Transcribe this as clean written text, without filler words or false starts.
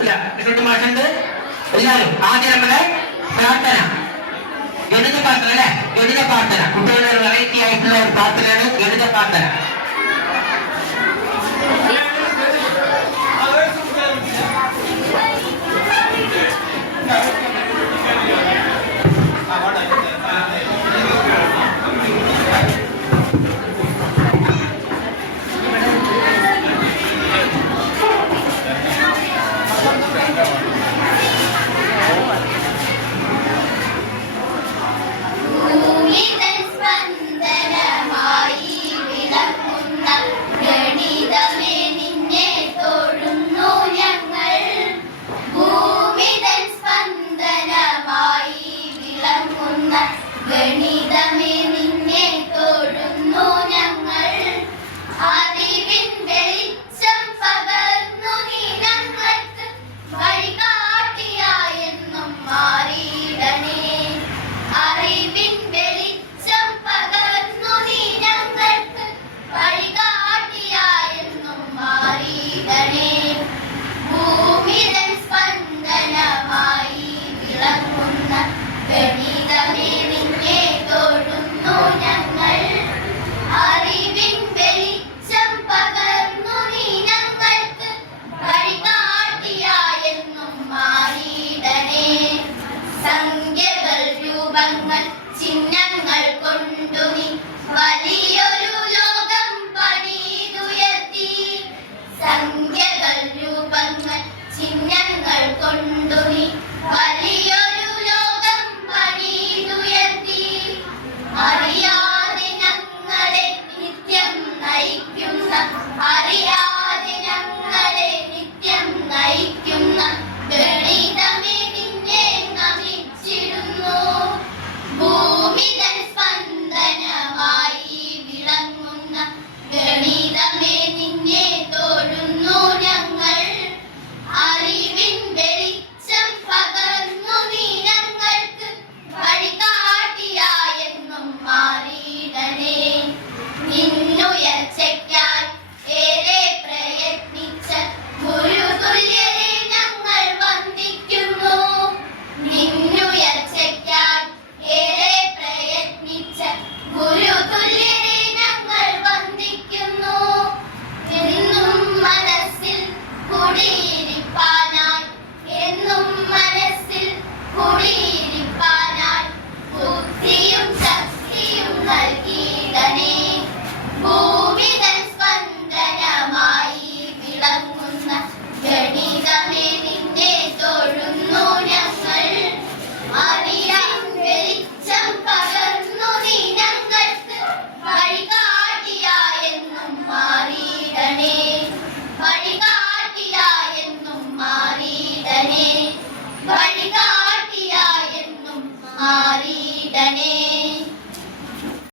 ഇല്ല മാഷുണ്ട് എല്ലാവരും. ആദ്യം നമ്മുടെ പ്രാർത്ഥന, ഗണിത പ്രാർത്ഥന അല്ലെ, ഗണിത പ്രാർത്ഥന. കുട്ടികളുടെ വെറൈറ്റി ആയിട്ടുള്ള ഒരു പ്രാർത്ഥനയാണ് ഗണിത പ്രാർത്ഥന. ഗണിതമേ നിന്നെ തൊഴുന്നു ഞങ്ങൾ, അറിവിൻ വെളിച്ചം പകർന്നു നീ ഞങ്ങൾക്ക്, വഴികാട്ടിയായെന്നും മാറിയിടണേ. അറിവിൻ വെളിച്ചം പകർന്നു നീ ഞങ്ങൾക്ക്, വഴികാട്ടിയായെന്നും മാറിയിടണേ. ഭൂമിതൻ സ്പന്ദനമായി വിളങ്ങുന്ന ഗണിതമേ നിന്നെ തൊഴുന്നു ഞങ്ങൾ, അറിവിൻ വെളിച്ചം പകർന്നു നീ ഞങ്ങൾക്ക്, വഴികാട്ടിയായെന്നും മാറിയിടണേ. സംഖ്യകൾ രൂപങ്ങൾ ചിഹ്നങ്ങൾ കൊണ്ടു നീ വലിയൊരു ലോകം പണിതുയർത്തി. സംഖ്യകൾ രൂപങ്ങൾ ചിഹ്നങ്ങൾ കൊണ്ടു നീ വലിയൊരു ലോകം പണിതുയർത്തി. അറിയാതെ ഞങ്ങളെ നിത്യം നയിക്കുന്ന, അറിയാതെ ഞങ്ങളെ നിത്യം നയിക്കുന്ന ഗണിതമേ നിന്നെ നമിച്ചിടുന്നു. ഭൂമിതൻ സ്പന്ദനമായി വിളങ്ങുന്ന ഗണിതമേ നിന്നെ തൊഴുന്നു ഞങ്ങൾ, അറിവിൻ വെളിച്ചം പകർന്നു നീ ഞങ്ങൾക്ക്, വഴികാട്ടിയായെന്നും മാറിയിടണേ. നിന്നുയർച്ചയ്ക്കായി ഏറെ പ്രയത്നിച്ച ഗുരുതുല്യരെ ഞങ്ങൾ വന്ദിക്കുന്നു. നിന്നുയർച്ചയ്ക്കായി ഏറെ പ്രയത്നിച്ച ഗുരുതുല്യരെ ഞങ്ങൾ വന്ദിക്കുന്നു. എന്നും മനസ്സിൽ കുടിയിരിപ്പാനായി, എന്നും മനസ്സിൽ കുടിയിരിപ്പാനായി ബുദ്ധിയും ശക്തിയും നൽകിയിടണേ. ഭൂമിതൻ സ്പന്ദനമായി വിളങ്ങുന്ന ഗണിതമേ നിന്നെ തൊഴുന്നു ഞങ്ങൾ, അറിയാൻ വെളിച്ചം പകർന്നു നീ ഞങ്ങൾക്ക്, വഴികാട്ടിയായെന്നും മാറിയിടണേ. വഴികാട്ടിയായെന്നും മാറിയിടണേ. വഴികാട്ടിയായെന്നും മാറിയിടണേ.